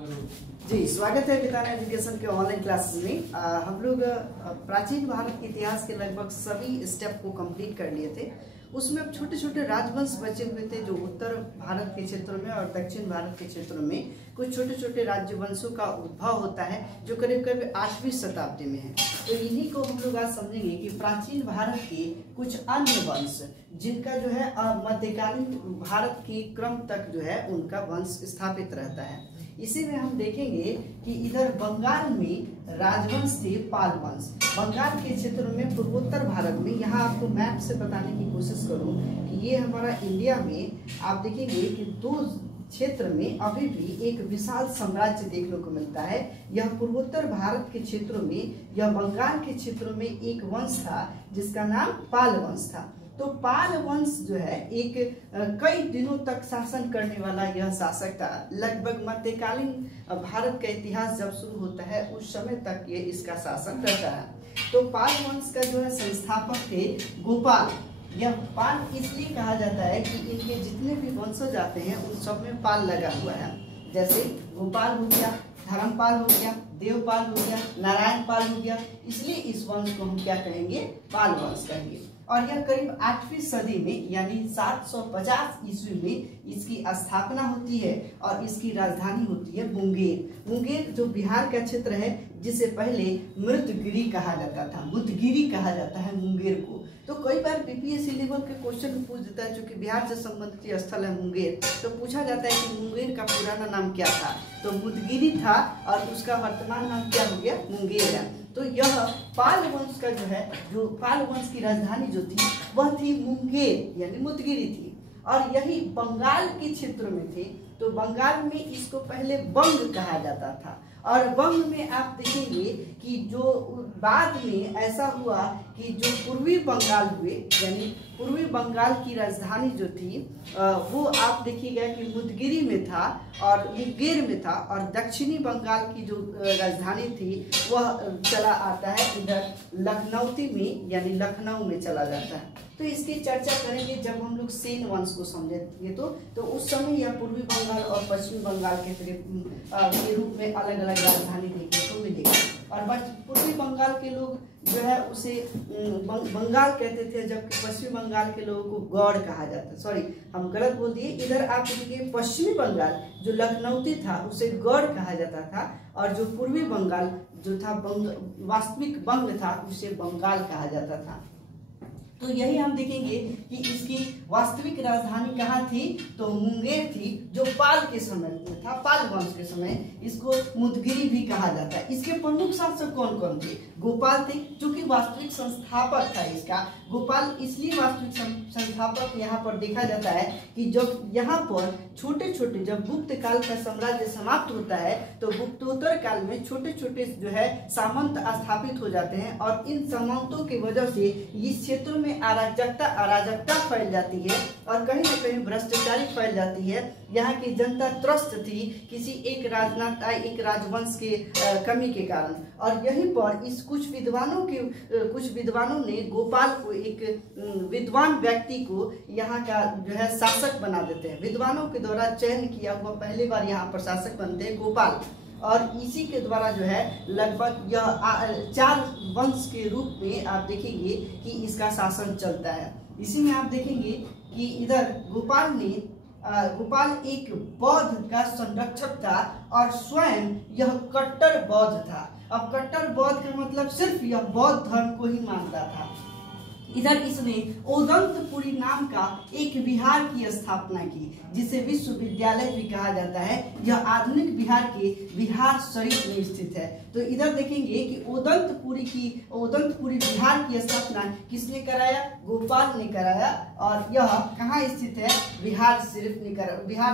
जी स्वागत है बिताना एजुकेशन के ऑनलाइन क्लासेस में। हम लोग प्राचीन भारत के इतिहास के लगभग सभी स्टेप को कंप्लीट कर लिए थे। उसमें अब छोटे छोटे राजवंश बचे हुए थे जो उत्तर भारत के क्षेत्रों में और दक्षिण भारत के क्षेत्रों में कुछ छोटे छोटे राज्यवंशों का उद्भव होता है जो करीब करीब 8वीं शताब्दी में है। तो इन्हीं को हम लोग आज समझेंगे कि प्राचीन भारत के कुछ अन्य वंश जिनका जो है मध्यकालीन भारत के क्रम तक जो है उनका वंश स्थापित रहता है। इसी में हम देखेंगे कि इधर बंगाल में राजवंश थे पाल वंश। बंगाल के क्षेत्र में पूर्वोत्तर भारत में, यहाँ आपको मैप से बताने की कोशिश करूं कि ये हमारा इंडिया में आप देखेंगे कि दो क्षेत्र में अभी भी एक विशाल साम्राज्य देखने को मिलता है। यह पूर्वोत्तर भारत के क्षेत्रों में, यह बंगाल के क्षेत्रों में एक वंश था जिसका नाम पाल वंश था। तो पाल वंश जो है एक कई दिनों तक शासन करने वाला यह शासक था। लगभग मध्यकालीन भारत का इतिहास जब शुरू होता है उस समय तक ये इसका शासन रहता है। तो पाल वंश का जो है संस्थापक थे गोपाल। यह पाल इसलिए कहा जाता है कि इनके जितने भी वंशज आते हैं उन सब में पाल लगा हुआ है। जैसे गोपाल हो गया, धर्मपाल हो गया, देवपाल हो गया, नारायण पाल हो गया, इसलिए इस वंश को हम क्या कहेंगे? पाल वंश कहेंगे। और यह करीब 8वीं सदी में यानी 750 ईस्वी में इसकी स्थापना होती है और इसकी राजधानी होती है मुंगेर। मुंगेर जो बिहार का क्षेत्र है जिसे पहले मृतगिरी कहा जाता था, मुदगिरी कहा जाता है मुंगेर को। तो कई बार बीपीएससी लेवल के क्वेश्चन पूछ देता है, चूंकि बिहार से संबंधित स्थल है मुंगेर, तो पूछा जाता है कि मुंगेर का पुराना नाम क्या था? तो मुदगिरी था और उसका वर्तमान नाम क्या हो गया? मुंगेर है। तो यह पाल वंश का जो है, जो पाल वंश की राजधानी जो थी वह थी मुंगेर यानी मुदगिरी थी। और यही बंगाल के क्षेत्र में थे। तो बंगाल में इसको पहले बंग कहा जाता था। और बंग में आप देखेंगे कि जो बाद में ऐसा हुआ कि जो पूर्वी बंगाल हुए यानी पूर्वी बंगाल की राजधानी जो थी वो आप देखिएगा कि मुदगिरी में था और मुंगेर में था। और दक्षिणी बंगाल की जो राजधानी थी वह चला आता है इधर लखनऊती में यानी लखनऊ में चला जाता है। तो इसकी चर्चा करेंगे जब हम लोग सेन वंश को समझेंगे। तो उस समय यह पूर्वी बंगाल और पश्चिमी बंगाल के रूप में अलग अलग राजधानी देखने को मिलेगी। और पूर्वी बंगाल के लोग जो है उसे बंगाल कहते थे, जबकि पश्चिमी बंगाल के लोगों को गौड़ कहा जाता है। सॉरी, हम गलत बोल दिए। इधर आप देखिए पश्चिमी बंगाल जो लखनऊती था उसे गौड़ कहा जाता था और जो पूर्वी बंगाल जो था वास्तविक बंग था उसे बंगाल कहा जाता था। तो यही हम देखेंगे कि इसकी वास्तविक राजधानी कहाँ थी? तो मुंगेर थी, जो पाल के समय में था। पाल वंश के समय इसको मुदगिरी भी कहा जाता है। इसके प्रमुख शासक कौन कौन थे? गोपाल थे, जो कि वास्तविक संस्थापक था इसका। गोपाल इसलिए वास्तविक संस्थापक यहाँ पर देखा जाता है कि जब यहाँ पर छोटे छोटे, जब गुप्त काल का साम्राज्य समाप्त होता है तो गुप्तोत्तर काल में छोटे छोटे जो है सामंत स्थापित हो जाते हैं और इन सामंतों की वजह से इस क्षेत्रों में अराजकता फैल जाती है और कहीं न कहीं भ्रष्टाचारी फैल जाती है। यहाँ की जनता त्रस्त थी किसी एक राजवंश के कमी के कारण। और यहीं पर इस कुछ विद्वानों ने गोपाल को, एक विद्वान व्यक्ति को यहाँ का जो है शासक बना देते हैं। विद्वानों के द्वारा चयन किया हुआ पहली बार यहाँ पर शासक बनते हैं गोपाल। और इसी के द्वारा जो है लगभग यह 4 वंश के रूप में आप देखेंगे कि इसका शासन चलता है। इसी में आप देखेंगे कि इधर गोपाल एक बौद्ध का संरक्षक था और स्वयं यह कट्टर बौद्ध था। अब कट्टर बौद्ध का मतलब सिर्फ यह बौद्ध धर्म को ही मानता था। इधर इसने ओदंतपुरी नाम का एक विहार की स्थापना की जिसे विश्वविद्यालय भी कहा जाता है। यह आधुनिक बिहार के बिहार शरीफ में स्थित है। तो इधर देखेंगे कि ओदंतपुरी बिहार की स्थापना किसने कराया? गोपाल ने कराया। और यह कहाँ स्थित है? बिहार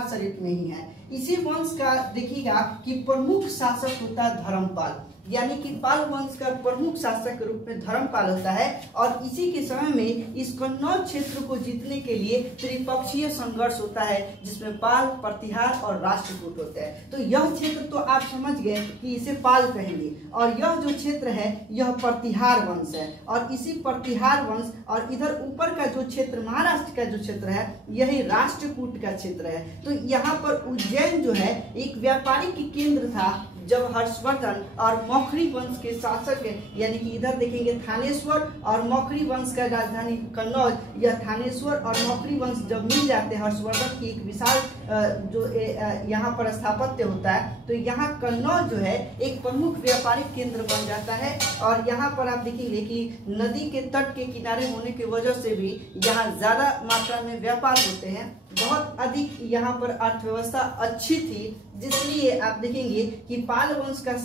शरीफ में ही है। इसी वंश का देखिएगा कि प्रमुख शासक होता है धर्मपाल, यानी कि पाल वंश का प्रमुख शासक के रूप में धर्मपाल होता है। और इसी के समय में इस कन्नौज क्षेत्र को जीतने के लिए त्रिपक्षीय संघर्ष होता है जिसमें पाल, प्रतिहार और राष्ट्रकूट होते हैं। तो यह क्षेत्र तो आप समझ गए कि इसे पाल कहेंगे। और यह जो क्षेत्र है यह प्रतिहार वंश है। और इसी प्रतिहार वंश और इधर ऊपर का जो क्षेत्र महाराष्ट्र का जो क्षेत्र है यही राष्ट्रकूट का क्षेत्र है। तो यहाँ पर उज्जैन उज्जैन जो है एक व्यापारिक केंद्र था जब हर्षवर्धन और मौखरी वंश के शासक, यानी कि इधर देखेंगे थानेश्वर और मौखरी वंश का राजधानी कन्नौज, या थानेश्वर और मौखरी वंश जब मिल जाते हैं, हर्षवर्धन की एक विशाल जो यहाँ पर स्थापत्य होता है, तो यहाँ कन्नौज जो है एक प्रमुख व्यापारिक केंद्र बन जाता है। और यहाँ पर आप देखेंगे कि नदी के तट के किनारे होने की वजह से भी यहाँ ज्यादा मात्रा में व्यापार होते हैं, बहुत अधिक यहाँ पर अर्थव्यवस्था अच्छी थी, जिसलिए आप देखेंगे कि पाल वंश का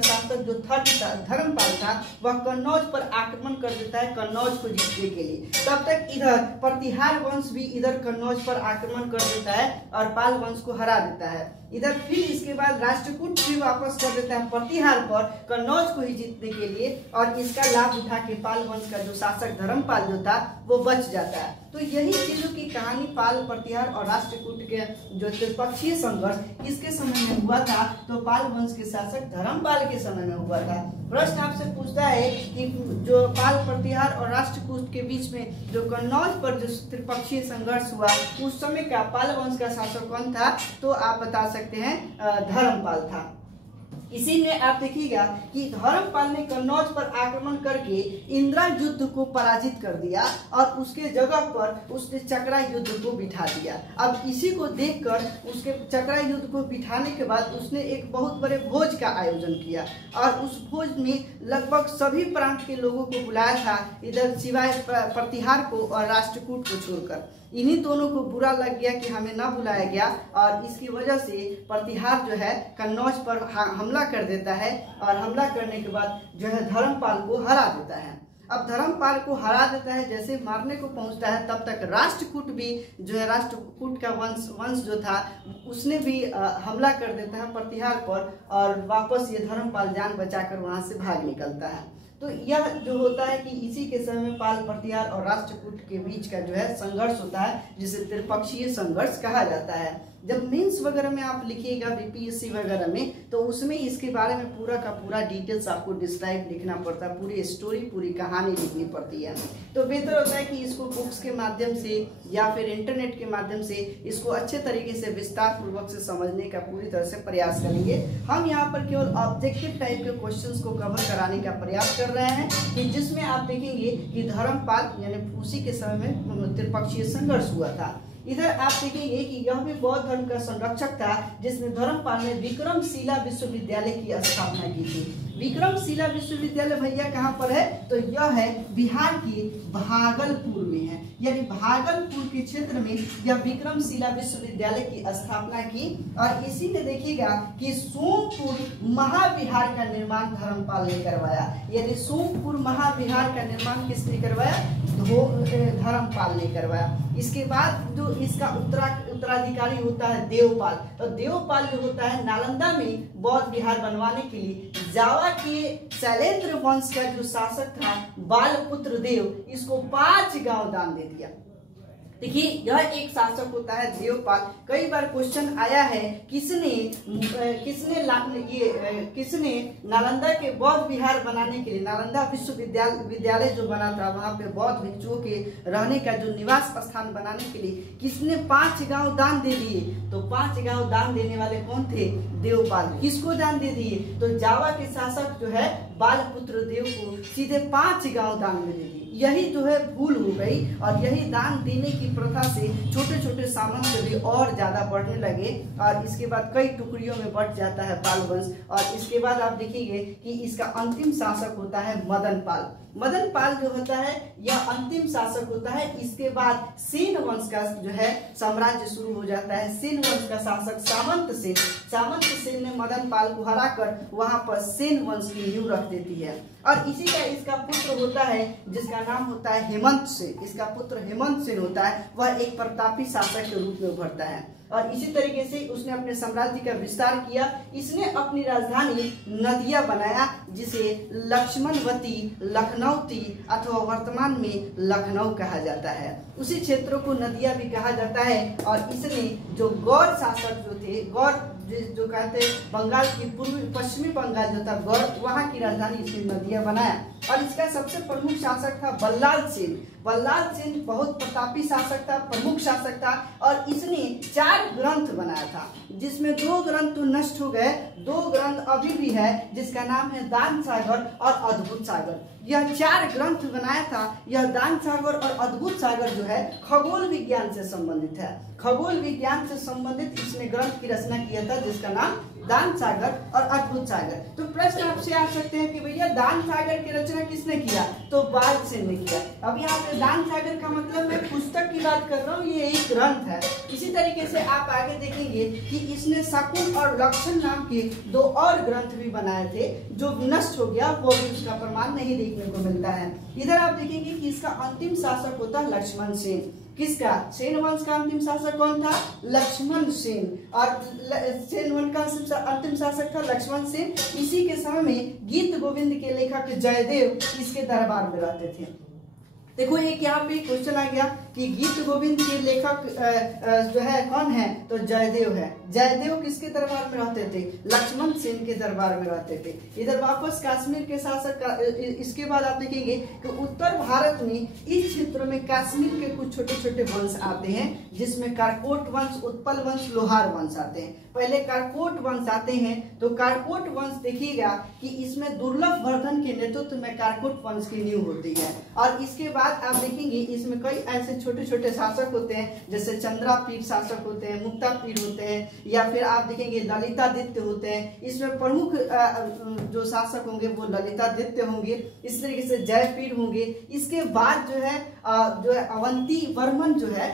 शासक जो धर्मपाल था, वह कन्नौज पर आक्रमण कर देता है कन्नौज को जीतने के लिए। तब तक इधर प्रतिहार वंश भी इधर कन्नौज पर आक्रमण कर देता है और पाल वंश को हरा देता है। इधर फिर इसके बाद राष्ट्रकूट भी वापस कर देता है प्रतिहार पर कन्नौज को ही जीतने के लिए, और इसका लाभ उठा के पाल वंश का जो शासक धर्मपाल जो था वो बच जाता है। तो यही चीजों की कहानी पाल, प्रतिहार और राष्ट्रकूट के जो त्रिपक्षीय संघर्ष किसके समय में हुआ था, तो पाल वंश के शासक धर्मपाल के समय में हुआ था। प्रश्न आपसे पूछता है कि जो पाल, प्रतिहार और राष्ट्रकूट के बीच में जो कन्नौज पर जो त्रिपक्षीय संघर्ष हुआ, उस समय का पाल वंश का शासक कौन था, तो आप बता सकते हैं धर्मपाल था। इसी में आप देखिएगा कि धर्मपाल ने कन्नौज पर आक्रमण करके इंदिरा युद्ध को पराजित कर दिया और उसके जगह पर उसने चक्रा युद्ध को बिठा दिया। अब इसी को देखकर उसके चक्रा युद्ध को बिठाने के बाद उसने एक बहुत बड़े भोज का आयोजन किया और उस भोज में लगभग सभी प्रांत के लोगों को बुलाया था, इधर सिवाय प्रतिहार को और राष्ट्रकूट को छोड़कर। इन्हीं दोनों को बुरा लग गया कि हमें ना बुलाया गया, और इसकी वजह से प्रतिहार जो है कन्नौज पर हमला कर देता है, और हमला करने के बाद जो है धर्मपाल को हरा देता है। अब धर्मपाल को हरा देता है, जैसे मारने को पहुंचता है, तब तक राष्ट्रकूट भी जो है, राष्ट्रकूट का वंश जो था, उसने भी हमला कर देता है प्रतिहार पर, और वापस ये धर्मपाल जान बचाकर वहां से भाग निकलता है। तो यह जो होता है कि इसी के समय में पाल, प्रतिहार और राष्ट्रकूट के बीच का जो है संघर्ष होता है, जिसे त्रिपक्षीय संघर्ष कहा जाता है। जब मेंस वगैरह में आप लिखिएगा बीपीएससी वगैरह में, तो उसमें इसके बारे में पूरा का पूरा डिटेल्स आपको डिस्क्राइब लिखना पड़ता है, पूरी स्टोरी, पूरी कहानी लिखनी पड़ती है। तो बेहतर होता है कि इसको बुक्स के माध्यम से या फिर इंटरनेट के माध्यम से इसको अच्छे तरीके से विस्तार पूर्वक से समझने का पूरी तरह से प्रयास करेंगे। हम यहाँ पर केवल ऑब्जेक्टिव टाइप के क्वेश्चंस को कवर कराने का प्रयास कर रहे हैं, कि जिसमें आप देखेंगे कि धर्मपाल यानी उसी के समय में त्रिपक्षीय संघर्ष हुआ था। इधर आप देखेंगे कि यह भी बौद्ध धर्म का संरक्षक था, जिसने धर्मपाल ने विक्रमशिला विश्वविद्यालय की स्थापना की थी। विक्रमशिला विश्वविद्यालय भैया कहाँ पर है, तो यह है बिहार की भागलपुर में है, यानी भागलपुर के क्षेत्र में यह विक्रमशिला विश्वविद्यालय की स्थापना की। और इसी में देखिएगा कि सोमपुर महाविहार का निर्माण धर्मपाल ने करवाया, यानी सोमपुर महाविहार का निर्माण किसने करवाया, धर्मपाल ने करवाया। इसके बाद जो इसका उत्तराधिकारी होता है देवपाल, तो देवपाल जो होता है नालंदा में बौद्ध विहार बनवाने के लिए जावा के शैलेंद्र वंश का जो शासक था बालपुत्र देव, इसको 5 गांव दान दे दिया। देखिए यह एक शासक होता है देवपाल। कई बार क्वेश्चन आया है किसने नालंदा के बौद्ध विहार बनाने के लिए, नालंदा विश्वविद्यालय जो बना था, वहां पे बौद्ध भिक्षुओं के रहने का जो निवास स्थान बनाने के लिए किसने 5 गांव दान दे दिए, तो 5 गांव दान देने वाले कौन थे, देवपाल। किसको दान दे दिए, तो जावा के शासक जो है बालपुत्र देव को सीधे 5 गांव दान में दे दिए। यही जो है भूल हो गई, और यही दान देने की प्रथा से छोटे छोटे सामंत भी और ज्यादा बढ़ने लगे, और इसके बाद कई टुकड़ियों में बढ़ जाता है पाल वंश। और इसके बाद आप देखिए कि इसका अंतिम शासक होता है मदन पाल। मदन पाल जो होता है यह अंतिम शासक होता है। इसके बाद सेन वंश का जो है साम्राज्य शुरू हो जाता है। सेन वंश का शासक सामंत सेन ने मदन पाल को हराकर वहां पर सेन वंश की नींव रख देती है। और इसी का इसका पुत्र होता है जिसका नाम होता है हेमंत सेन। इसका पुत्र हेमंत सेन होता है, वह एक प्रतापी शासक के रूप में उभरता है। और इसी तरीके से उसने अपने साम्राज्य का विस्तार किया। इसने अपनी राजधानी नदिया बनाया, जिसे लक्ष्मणवती, लखनऊती अथवा वर्तमान में लखनऊ कहा जाता है। उसी क्षेत्रों को नदिया भी कहा जाता है। और इसने जो गौड़ शासक जो थे, गौड़ जो कहते हैं बंगाल की पश्चिमी बंगाल जो था गौड़, वहां की राजधानी इसने नदिया बनाया। और इसका सबसे प्रमुख शासक था बल्लाल सेन। बल्लाल सेन बहुत प्रतापी शासक था, प्रमुख शासक था और इसने 4 ग्रंथ बनाया था, जिसमें 2 ग्रंथ तो नष्ट हो गए, 2 ग्रंथ अभी भी है, जिसका नाम है दान सागर और अद्भुत सागर। यह 4 ग्रंथ बनाया था। यह दान सागर और अद्भुत सागर जो है खगोल विज्ञान से संबंधित है। खगोल विज्ञान से संबंधित इसने ग्रंथ की रचना किया था, जिसका नाम दान सागर और अद्भुत सागर। तो प्रश्न आपसे आ सकते हैं कि भैया दान सागर की रचना किसने किया? तो बल्लाल सेन ने किया। अब यहाँ पे दान सागर का मतलब मैं पुस्तक की बात कर रहा हूँ, ये एक ग्रंथ है। इसी तरीके से आप आगे देखेंगे कि इसने शकुन और लक्षण नाम के 2 और ग्रंथ भी बनाए थे, जो नष्ट हो गया, वो भी उसका प्रमाण नहीं देखने को मिलता है। इधर आप देखेंगे कि इसका अंतिम शासक होता लक्ष्मण सेन। किसका? सेन वंश का अंतिम शासक कौन था? लक्ष्मण सेन। और सेन वंश का अंतिम शासक था लक्ष्मण सेन। इसी के समय में गीत गोविंद के लेखक जयदेव इसके दरबार में रहते थे। देखो एक यहाँ पे क्वेश्चन आ गया कि गीत गोविंद के लेखक जो है कौन है? तो जयदेव है। जयदेव किसके दरबार में रहते थे? लक्ष्मण सेन के दरबार में रहते थे। इधर वापस कश्मीर के शासक का, इसके बाद आप देखेंगे कि उत्तर भारत में इस क्षेत्र में कश्मीर के कुछ छोटे छोटे वंश आते हैं, जिसमें कारकोट वंश, उत्पल वंश, लोहार वंश आते हैं। पहले कारकोट वंश आते हैं। तो कारकोट वंश देखिएगा कि इसमें दुर्लभ वर्धन के नेतृत्व में कारकोट वंश की नींव होती है। और इसके बाद आप देखेंगे इसमें कई ऐसे छोटे छोटे शासक होते हैं, जैसे चंद्रापीठ शासक होते हैं, मुक्तापीठ होते हैं, या फिर आप देखेंगे ललितादित्य होते हैं। इसमें प्रमुख जो शासक होंगे वो ललितादित्य होंगे। इस तरीके से जयपीठ होंगे। इसके बाद जो है अवंती वर्मन जो है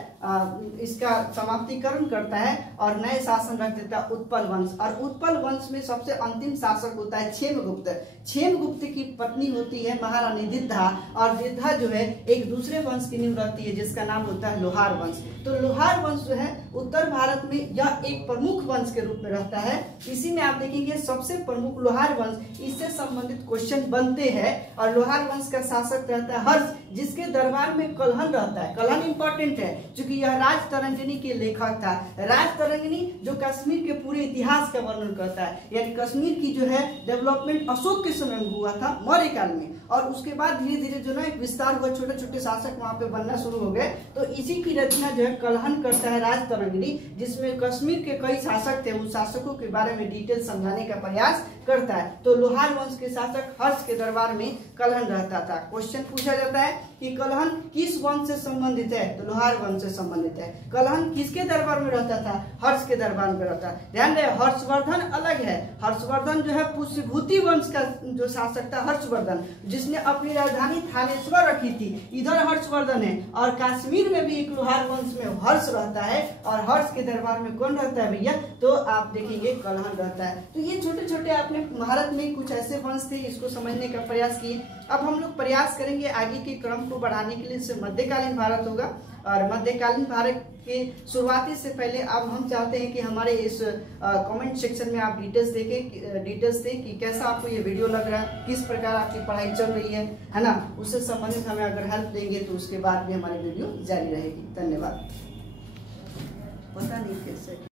इसका समाप्तिकरण करता है और नए शासन रख देता है उत्पल वंश। और उत्पल वंश में सबसे अंतिम शासक होता है क्षेमगुप्त। क्षेमगुप्त की पत्नी होती है महारानी दिद्धा, और दिद्धा जो है एक दूसरे वंश की नींव रखती है, जिसका नाम होता है लोहार वंश। तो लोहार वंश जो है उत्तर भारत में यह एक प्रमुख वंश के रूप में रहता है। इसी में आप देखेंगे सबसे प्रमुख लोहार वंश, इससे संबंधित क्वेश्चन बनते हैं। और लोहार वंश का शासक रहता है हर्ष, जिसके दरबार में कलहन रहता है। कलहन इंपॉर्टेंट है क्योंकि यह राजतरंगिणी के लेखक था। राजतरंगिणी जो कश्मीर के पूरे इतिहास का वर्णन करता है, यानी कश्मीर की जो है डेवलपमेंट अशोक के समय में हुआ था, मौर्य काल में, और उसके बाद धीरे धीरे जो ना एक विस्तार हुआ, छोटे छोटे शासक वहां पे बनना शुरू हो गए। तो इसी की रचना जो है कलहन करता है राजतरंगिणी, जिसमें कश्मीर के कई शासक थे, उन शासकों के बारे में डिटेल समझाने का प्रयास करता है। तो लोहार वंश के शासक हर्ष के दरबार में कलहन रहता था। क्वेश्चन पूछा जाता है कि कलहन किस वंश से संबंधित है? तो लोहार वंश से संबंधित है। कलहन किसके दरबार में रहता था? हर्ष के दरबार में रहता है। ध्यान रहे, हर्षवर्धन अलग है। हर्षवर्धन जो है पुष्यभूति वंश का जो शासक था हर्षवर्धन, जिसने अपनी राजधानी थानेश्वर रखी थी, इधर हर्षवर्धन है। और कश्मीर में भी एक लोहार वंश में हर्ष रहता है, और हर्ष के दरबार में कौन रहता है भैया? तो आप देखेंगे कलहन रहता है। तो ये छोटे छोटे आपने भारत में कुछ ऐसे वंश थे, इसको समझने का प्रयास किए। अब हम लोग प्रयास करेंगे आगे के क्रम को बढ़ाने के लिए, इससे मध्यकालीन भारत होगा। और मध्यकालीन भारत के शुरुआती से पहले अब हम चाहते हैं कि हमारे इस कमेंट सेक्शन में आप डिटेल्स दें कि कैसा आपको ये वीडियो लग रहा है, किस प्रकार आपकी पढ़ाई चल रही है ना। उससे संबंधित हमें अगर हेल्प देंगे तो उसके बाद भी हमारी वीडियो जारी रहेगी। धन्यवाद। पता नहीं कैसे